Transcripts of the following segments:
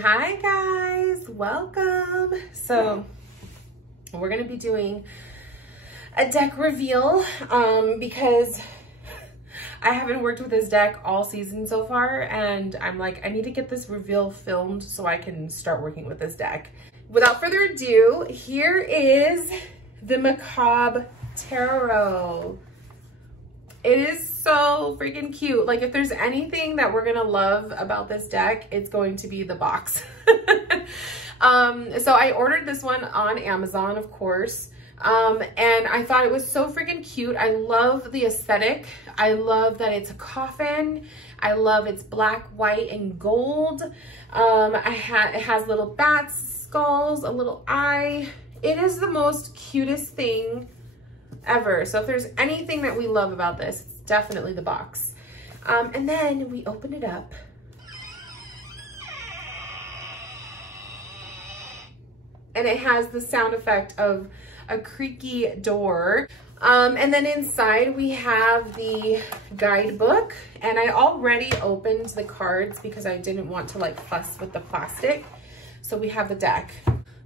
Hi guys, welcome. So we're gonna be doing a deck reveal because I haven't worked with this deck all season so far, and I'm like, I need to get this reveal filmed so I can start working with this deck. Without further ado, here is the Macabre Tarot. It is so freaking cute. Like, if there's anything that we're gonna love about this deck, it's going to be the box. So I ordered this one on Amazon, of course. And I thought it was so freaking cute. I love the aesthetic. I love that it's a coffin. I love it's black, white, and gold. It has little bats, skulls, a little eye. It is the most cutest thing ever. So if there's anything that we love about this, it's definitely the box. And then we open it up. And it has the sound effect of a creaky door. And then inside we have the guidebook, and I already opened the cards because I didn't want to like fuss with the plastic. So we have the deck,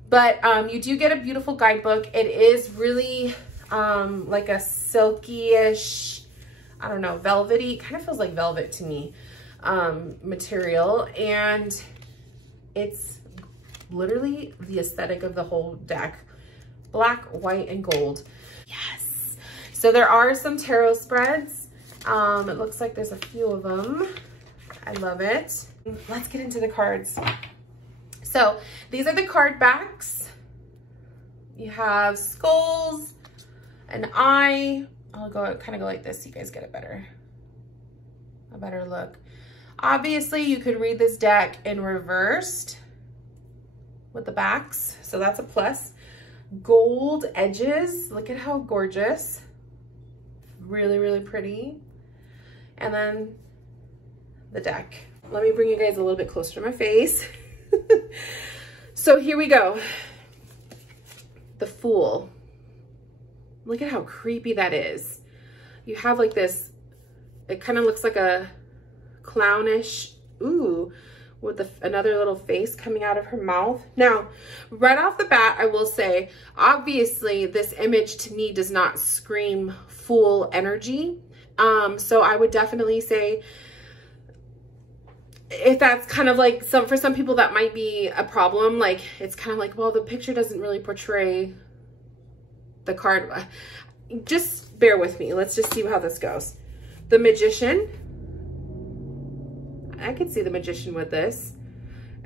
but you do get a beautiful guidebook. It is really like a silky-ish, I don't know, velvety, kind of feels like velvet to me, material. And it's literally the aesthetic of the whole deck. Black, white, and gold. Yes. So there are some tarot spreads. It looks like there's a few of them. I love it. Let's get into the cards. So these are the card backs. You have skulls, an eye. I'll kind of go like this so you guys get a better look. Obviously, you could read this deck in reversed with the backs, so that's a plus. Gold edges, look at how gorgeous. Really, really pretty. And then the deck. Let me bring you guys a little bit closer to my face. So here we go. The Fool. Look at how creepy that is. You have like this, it kind of looks like a clownish, ooh, with another little face coming out of her mouth. Now, right off the bat, I will say, obviously this image to me does not scream fool energy. So I would definitely say, if that's kind of like for some people that might be a problem, like it's kind of like, well, the picture doesn't really portray the card. Just bear with me. Let's just see how this goes. The Magician. I could see the Magician with this.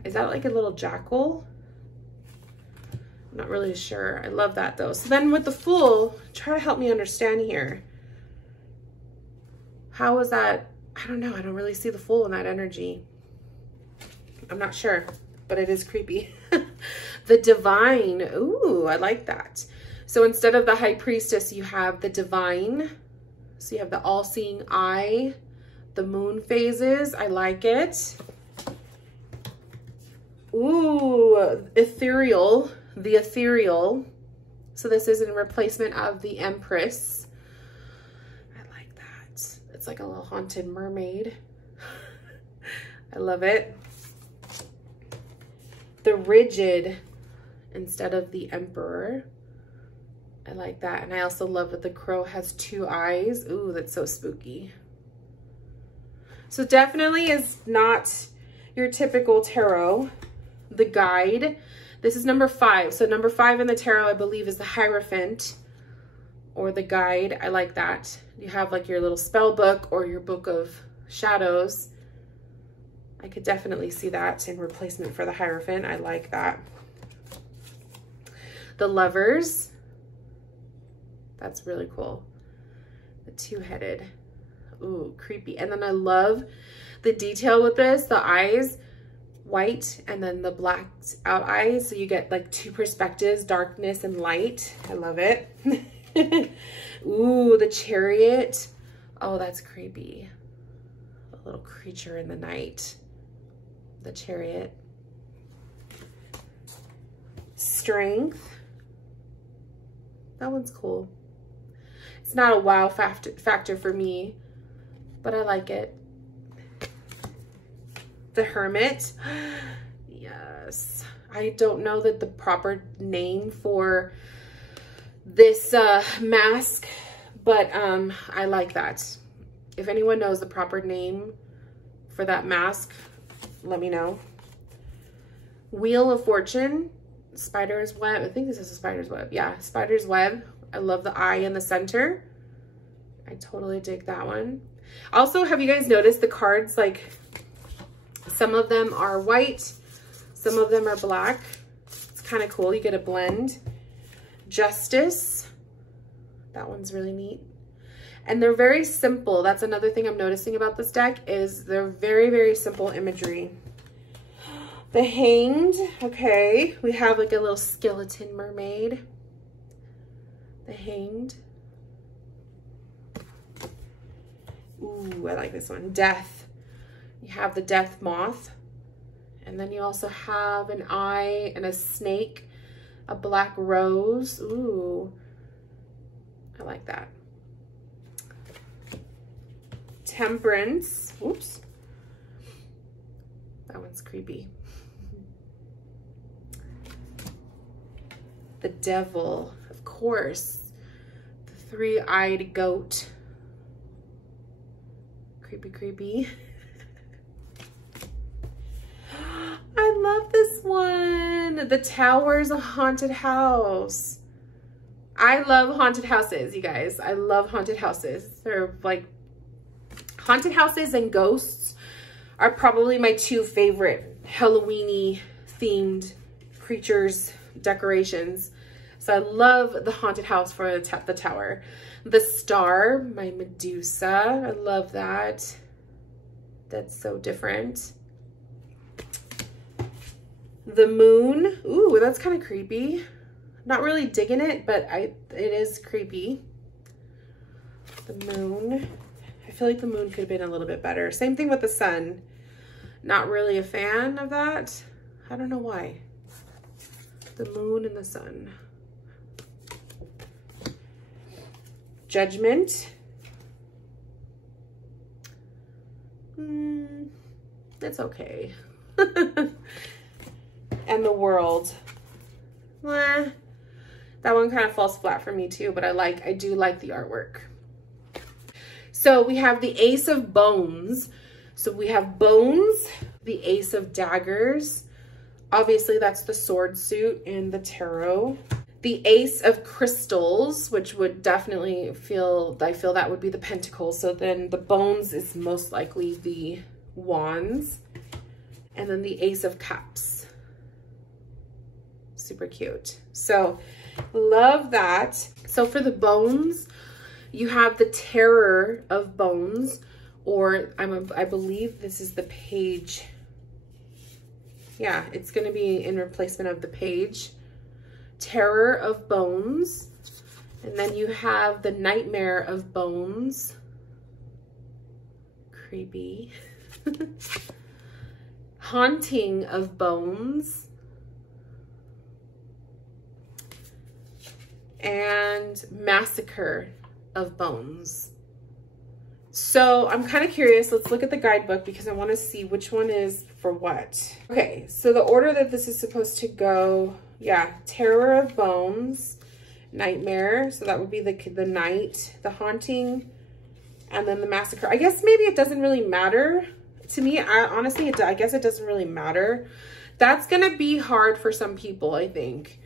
Is that like a little jackal? I'm not really sure. I love that though. So then with the Fool, try to help me understand here. How is that? I don't know. I don't really see the Fool in that energy. I'm not sure, but it is creepy. The Divine. Ooh, I like that. So instead of the High Priestess, you have the Divine. So you have the all-seeing eye, the moon phases. I like it. Ooh, Ethereal, the Ethereal. So this is in replacement of the Empress. I like that. It's like a little haunted mermaid. I love it. The Rigid instead of the Emperor. I like that. And I also love that the crow has two eyes. Ooh, that's so spooky. So definitely is not your typical tarot. The Guide. This is number 5. So number 5 in the tarot, I believe, is the Hierophant or the Guide. I like that. You have like your little spell book or your book of shadows. I could definitely see that in replacement for the Hierophant. I like that. The Lovers. That's really cool. The two-headed. Ooh, creepy. And then I love the detail with this. The eyes, white, and then the blacked out eyes. So you get like two perspectives, darkness and light. I love it. Ooh, the Chariot. Oh, that's creepy. A little creature in the night. The Chariot. Strength. That one's cool. It's not a wow factor for me, but I like it. The Hermit. Yes. this. I don't know that the proper name for this mask, but I like that. If anyone knows the proper name for that mask, let me know. Wheel of Fortune, Spider's Web. I think this is a Spider's Web. Yeah, Spider's Web. I love the eye in the center. I totally dig that one. Also, have you guys noticed the cards, like some of them are white, some of them are black. It's kind of cool. You get a blend. Justice. That one's really neat. And they're very simple. That's another thing I'm noticing about this deck is they're very, very simple imagery. The Hanged. Okay. We have like a little skeleton mermaid. The Hanged. Ooh, I like this one. Death. You have the Death Moth. And then you also have an eye and a snake, a black rose. Ooh, I like that. Temperance. Oops. That one's creepy. The Devil, of course. The three-eyed goat. Creepy, creepy. I love this one. The Tower is a haunted house. I love haunted houses, you guys. I love haunted houses. They're like, haunted houses and ghosts are probably my two favorite Halloween-y themed creatures, decorations. So I love the haunted house for the Tower. The Star, my Medusa. I love that. That's so different. The Moon. Ooh, that's kind of creepy. Not really digging it, but it is creepy. The Moon. I feel like the Moon could have been a little bit better. Same thing with the Sun. Not really a fan of that. I don't know why. The Moon and the Sun. Judgment. It's okay. And the World. That one kind of falls flat for me too, but I do like the artwork. So we have the Ace of Bones. So we have Bones, the Ace of Daggers. Obviously that's the sword suit in the tarot. The Ace of Crystals, which would definitely I feel that would be the Pentacles. So then the Bones is most likely the Wands. And then the Ace of Cups. Super cute. So love that. So for the Bones, you have the Terror of Bones, or I believe this is the Page. Yeah, it's going to be in replacement of the Page. Terror of Bones. And then you have the Nightmare of Bones. Creepy. Haunting of Bones. And Massacre of Bones. So I'm kind of curious. Let's look at the guidebook because I want to see which one is for what. Okay, so the order that this is supposed to go, yeah, Terror of Bones, Nightmare, so that would be the night, the haunting, and then the massacre. I guess maybe it doesn't really matter to me. Honestly, I guess it doesn't really matter. That's gonna be hard for some people, I think.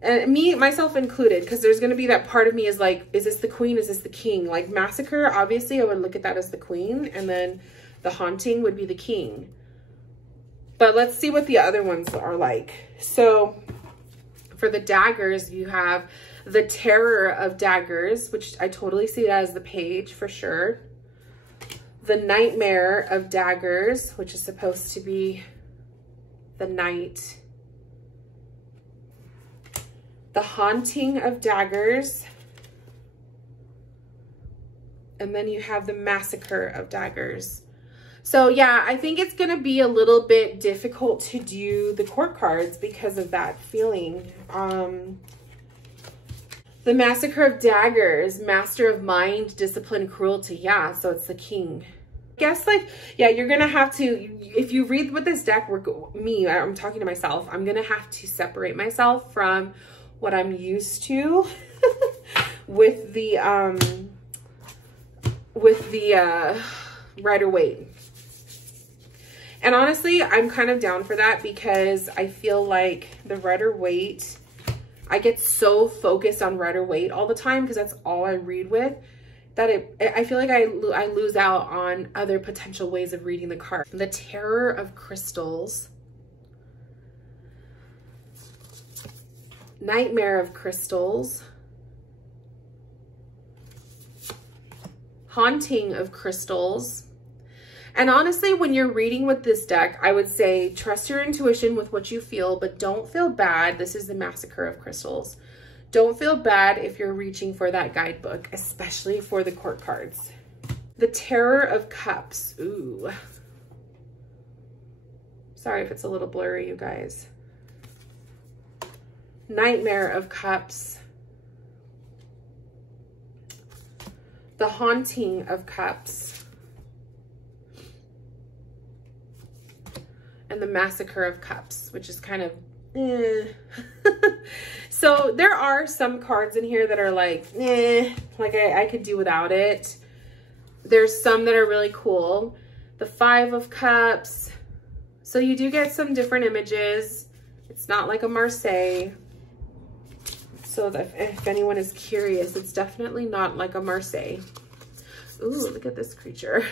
And myself included, because there's going to be that part of me is like, is this the queen? Is this the king? Like Massacre, obviously I would look at that as the queen, and then the haunting would be the king. But let's see what the other ones are like. So for the daggers, you have the Terror of Daggers, which I totally see that as the Page for sure. The Nightmare of Daggers, which is supposed to be the Knight. The Haunting of Daggers. And then you have the Massacre of Daggers. So yeah, I think it's going to be a little bit difficult to do the court cards because of that feeling. The Massacre of Daggers, Master of Mind, Discipline, Cruelty. Yeah, so it's the king. Guess like, yeah, you're gonna have to, if you read with this deck, I'm talking to myself, I'm gonna have to separate myself from what I'm used to with the Rider-Waite. And honestly, I'm kind of down for that because I feel like the Rider-Waite, I get so focused on Rider-Waite all the time because that's all I read with, that I feel like I lose out on other potential ways of reading the card. The Terror of Crystals, Nightmare of Crystals, Haunting of Crystals. And honestly, when you're reading with this deck, I would say trust your intuition with what you feel, but don't feel bad. This is the Massacre of Crystals. Don't feel bad if you're reaching for that guidebook, especially for the court cards. The Terror of Cups. Ooh. Sorry if it's a little blurry, you guys. Nightmare of Cups. The Haunting of Cups. And the Massacre of Cups, which is kind of So there are some cards in here that are like, like I could do without it. There's some that are really cool. The Five of Cups. So you do get some different images. It's not like a Marseille. So that if anyone is curious, it's definitely not like a Marseille. Ooh, look at this creature.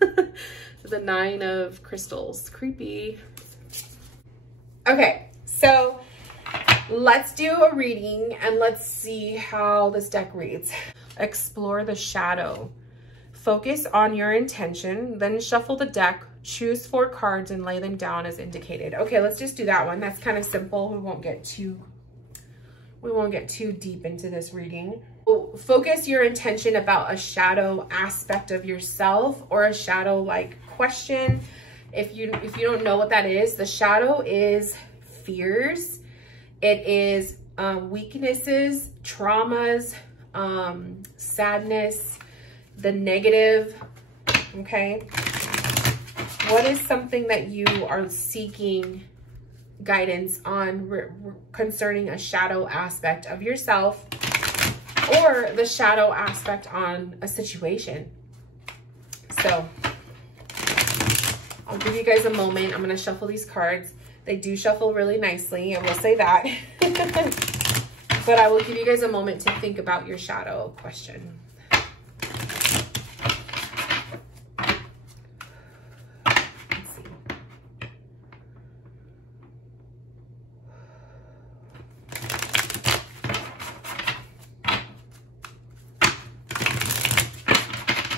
The Nine of Crystals. Creepy. Okay, so let's do a reading and let's see how this deck reads. Explore the shadow. Focus on your intention, then shuffle the deck, choose 4 cards and lay them down as indicated. Okay, let's just do that one. That's kind of simple. We won't get too deep into this reading. Focus your intention about a shadow aspect of yourself or a shadow like question. If you don't know what that is, the shadow is fears. It is weaknesses, traumas, sadness, the negative. Okay. What is something that you are seeking guidance on concerning a shadow aspect of yourself or the shadow aspect on a situation? So I'll give you guys a moment. I'm going to shuffle these cards. They do shuffle really nicely, I will say that. But I will give you guys a moment to think about your shadow question.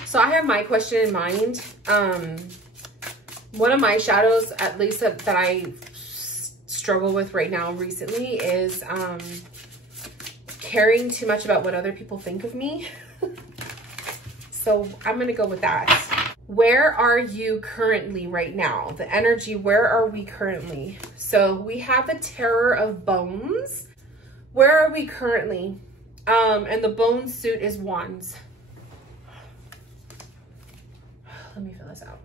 So I have my question in mind. One of my shadows, at least that I struggle with right now recently, is caring too much about what other people think of me. So I'm going to go with that. Where are you currently right now? The energy, where are we currently? So we have the Terror of Bones. Where are we currently? And the bone suit is Wands. Let me fill this out.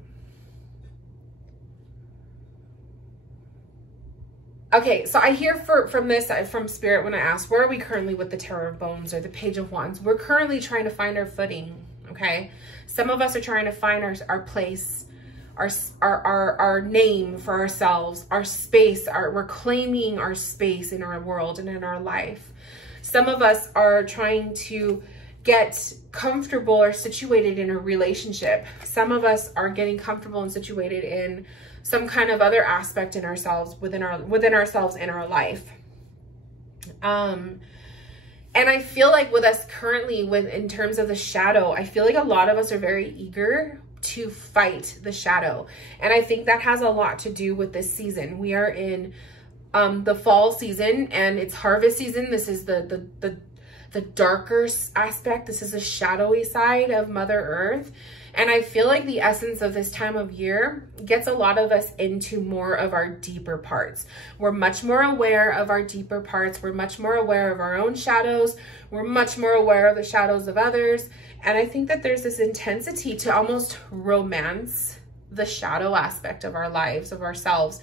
Okay, so I hear from Spirit when I ask, where are we currently with the Terror of Bones or the Page of Wands? We're currently trying to find our footing, okay? Some of us are trying to find our place, our name for ourselves, our space, we're claiming our space in our world and in our life. Some of us are trying to get comfortable or situated in a relationship. Some of us are getting comfortable and situated in some kind of other aspect in ourselves, within ourselves in our life. And I feel like with us currently, in terms of the shadow, I feel like a lot of us are very eager to fight the shadow. And I think that has a lot to do with this season. We are in the fall season and it's harvest season. This is the darker aspect. This is the shadowy side of Mother Earth. And I feel like the essence of this time of year gets a lot of us into more of our deeper parts. We're much more aware of our deeper parts. We're much more aware of our own shadows. We're much more aware of the shadows of others. And I think that there's this intensity to almost romance the shadow aspect of our lives, of ourselves.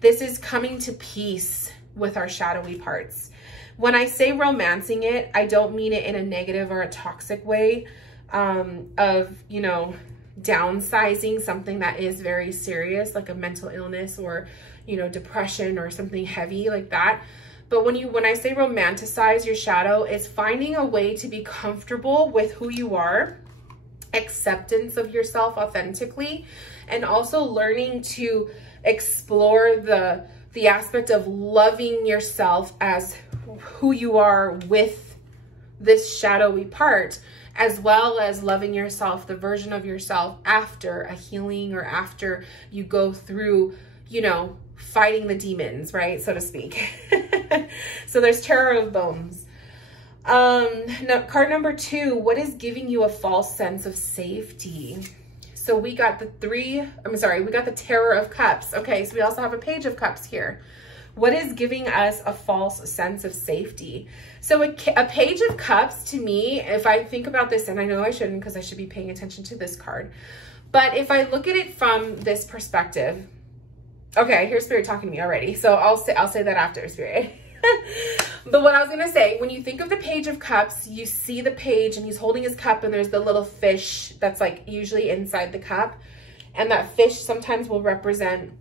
This is coming to peace with our shadowy parts. When I say romancing it, I don't mean it in a negative or a toxic way of, you know, downsizing something that is very serious, like a mental illness or, you know, depression or something heavy like that. But when I say romanticize your shadow, it's finding a way to be comfortable with who you are, acceptance of yourself authentically, and also learning to explore the aspect of loving yourself as who you are with this shadowy part, as well as loving yourself, the version of yourself after a healing or after you go through, you know, fighting the demons, right, so to speak. So there's Terror of Bones. Now, card number 2, what is giving you a false sense of safety? So we got we got the Terror of Cups. Okay, so we also have a Page of Cups here. What is giving us a false sense of safety? So a Page of Cups, to me, if I think about this, and I know I shouldn't because I should be paying attention to this card, but if I look at it from this perspective, okay, here's Spirit talking to me already, so I'll say that after, Spirit. But what I was gonna say, when you think of the Page of Cups, you see the page and he's holding his cup and there's the little fish that's like usually inside the cup, and that fish sometimes will represent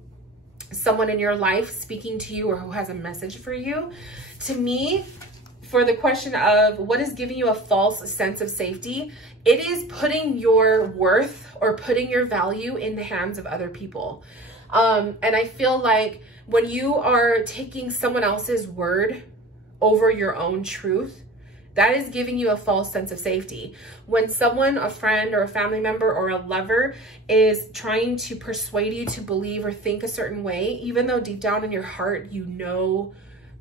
someone in your life speaking to you or who has a message for you. To me, for the question of what is giving you a false sense of safety, it is putting your worth or putting your value in the hands of other people. And I feel like when you are taking someone else's word over your own truth, that is giving you a false sense of safety. When someone, a friend or a family member or a lover, is trying to persuade you to believe or think a certain way, even though deep down in your heart, you know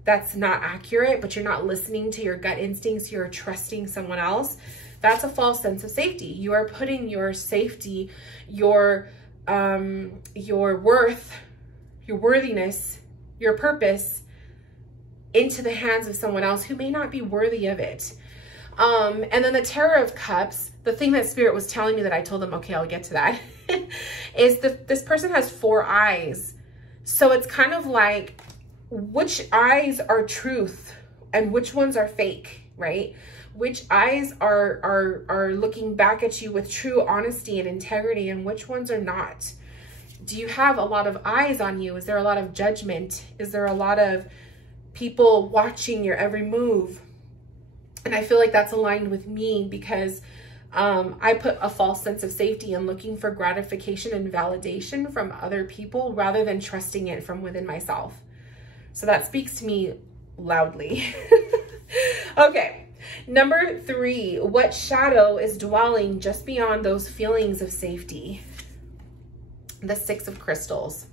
that's not accurate, but you're not listening to your gut instincts, you're trusting someone else, that's a false sense of safety. You are putting your safety, your worth, your worthiness, your purpose into the hands of someone else who may not be worthy of it. And then the Terror of Cups, the thing that Spirit was telling me that I told them, okay, I'll get to that, is this person has 4 eyes. So it's kind of like, which eyes are truth and which ones are fake, right? Which eyes are looking back at you with true honesty and integrity, and which ones are not? Do you have a lot of eyes on you? Is there a lot of judgment? Is there a lot of people watching your every move? And I feel like that's aligned with me because I put a false sense of safety in looking for gratification and validation from other people rather than trusting it from within myself. So that speaks to me loudly. Okay. Number 3, what shadow is dwelling just beyond those feelings of safety? The 6 of Crystals.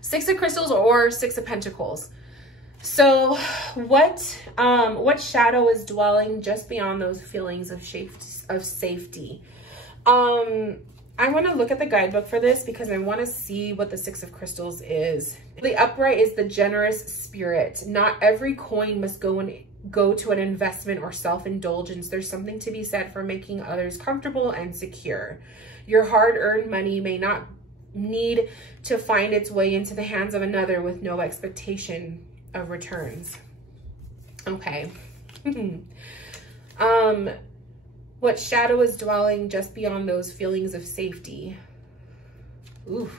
6 of Crystals or 6 of Pentacles. So what shadow is dwelling just beyond those feelings of safety? I want to look at the guidebook for this because I want to see what the 6 of Crystals is. The upright is the generous spirit. Not every coin must go to an investment or self-indulgence. There's something to be said for making others comfortable and secure. Your hard-earned money may not need to find its way into the hands of another with no expectation of returns. Okay. What shadow is dwelling just beyond those feelings of safety? Ooh.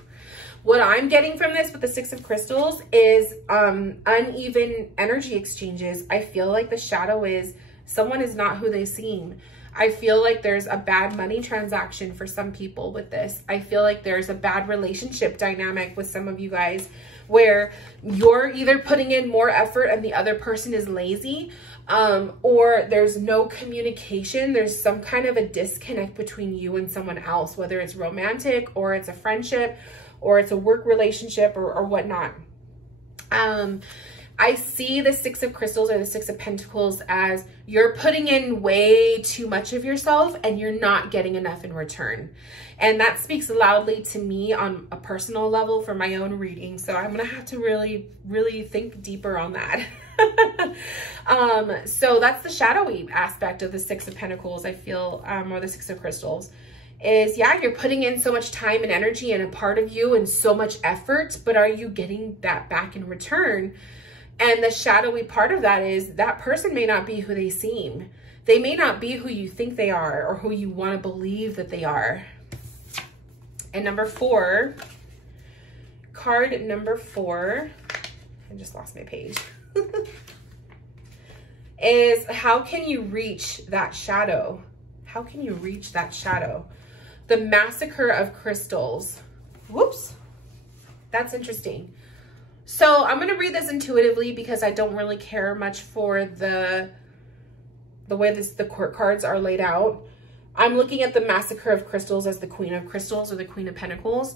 What I'm getting from this with the 6 of Crystals is uneven energy exchanges. I feel like the shadow is someone is not who they seem. I feel like there's a bad money transaction for some people with this. I feel like there's a bad relationship dynamic with some of you guys where you're either putting in more effort and the other person is lazy, or there's no communication. There's some kind of a disconnect between you and someone else, whether it's romantic or it's a friendship or it's a work relationship or whatnot. I see the Six of Crystals or the Six of Pentacles as you're putting in way too much of yourself and you're not getting enough in return. And that speaks loudly to me on a personal level for my own reading. So I'm going to have to really, really think deeper on that. So that's the shadowy aspect of the Six of Pentacles, I feel, or the Six of Crystals. Is, yeah, you're putting in so much time and energy and a part of you and so much effort, but are you getting that back in return? And the shadowy part of that is that person may not be who they seem. They may not be who you think they are or who you want to believe that they are. And number 4, card number 4, I just lost my page, is how can you reach that shadow? How can you reach that shadow? The Massacre of Crystals. Whoops, that's interesting. So I'm going to read this intuitively because I don't really care much for the way the court cards are laid out. I'm looking at the Massacre of Crystals as the Queen of Crystals or the Queen of Pentacles.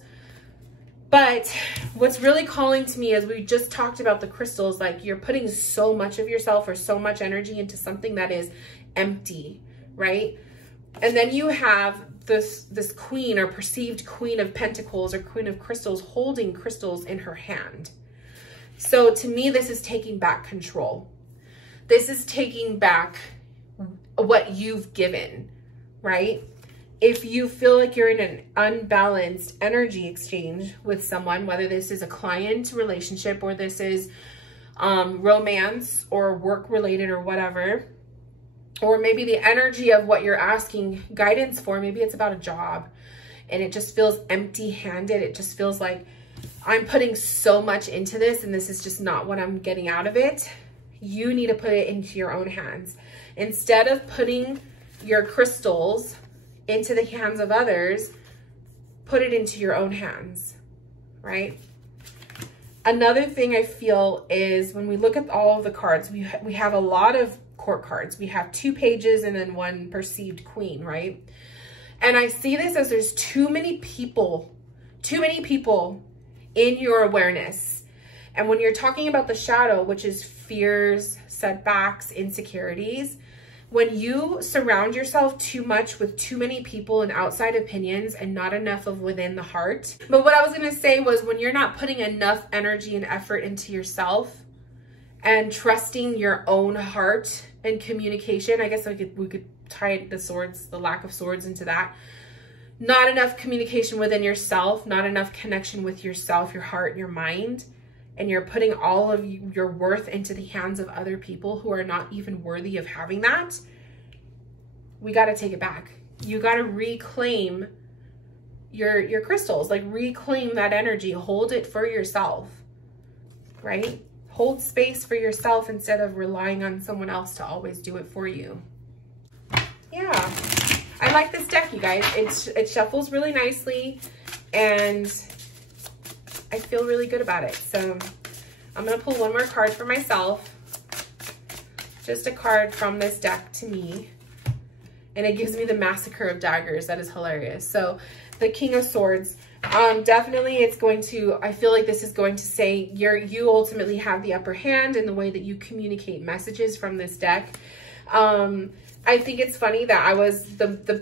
But what's really calling to me, as we just talked about the crystals, like you're putting so much of yourself or so much energy into something that is empty, right? And then you have this queen or perceived Queen of Pentacles or Queen of Crystals holding crystals in her hand. So to me, this is taking back control. This is taking back what you've given, right? If you feel like you're in an unbalanced energy exchange with someone, whether this is a client relationship or this is romance or work related or whatever, or maybe the energy of what you're asking guidance for, maybe it's about a job and it just feels empty-handed. It just feels like I'm putting so much into this and this is just not what I'm getting out of it. You need to put it into your own hands. Instead of putting your crystals into the hands of others, put it into your own hands, right? Another thing I feel is when we look at all of the cards, we have a lot of court cards. We have 2 pages and then 1 perceived queen, right? And I see this as there's too many people in your awareness. And when you're talking about the shadow, which is fears, setbacks, insecurities, when you surround yourself too much with too many people and outside opinions and not enough of within the heart. But what I was going to say was when you're not putting enough energy and effort into yourself and trusting your own heart and communication, I guess we could tie the lack of swords into that. Not enough communication within yourself, not enough connection with yourself, your heart, your mind, and you're putting all of your worth into the hands of other people who are not even worthy of having that, we got to take it back. You got to reclaim your crystals, like reclaim that energy, hold it for yourself, right? Hold space for yourself instead of relying on someone else to always do it for you. Yeah, I like this deck, you guys. It shuffles really nicely and I feel really good about it. So I'm going to pull one more card for myself. Just a card from this deck to me. And it gives me the Massacre of Daggers. That is hilarious. So the King of Swords. Definitely it's going to, I feel like this is going to say you ultimately have the upper hand in the way that you communicate messages from this deck. I think it's funny that I was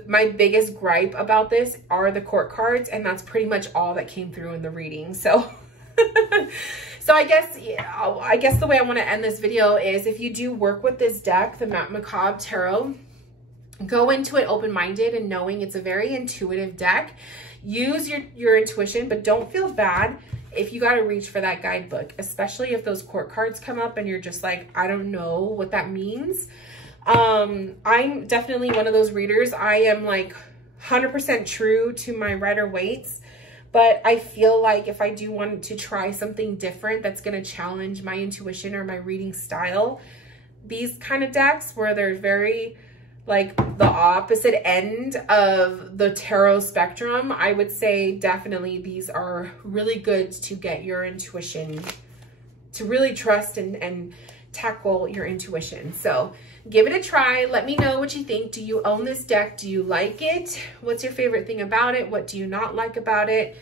my biggest gripe about this are the court cards, and that's pretty much all that came through in the reading. So so I guess the way I want to end this video is if you do work with this deck, the Macabre Tarot, go into it open-minded and knowing it's a very intuitive deck. Use your intuition, but don't feel bad if you got to reach for that guidebook, especially if those court cards come up and you're just like, I don't know what that means. I'm definitely one of those readers. I am like 100% true to my Rider-Waite's, but I feel like if I do want to try something different that's going to challenge my intuition or my reading style, these kind of decks where they're very like the opposite end of the tarot spectrum, I would say definitely these are really good to get your intuition, to really trust and tackle your intuition. So give it a try. Let me know what you think. Do you own this deck? Do you like it? What's your favorite thing about it? What do you not like about it?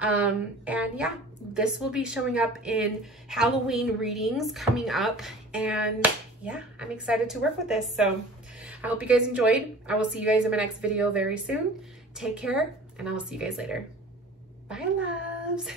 And yeah, this will be showing up in Halloween readings coming up. And yeah, I'm excited to work with this. So I hope you guys enjoyed. I will see you guys in my next video very soon. Take care, and I will see you guys later. Bye, loves.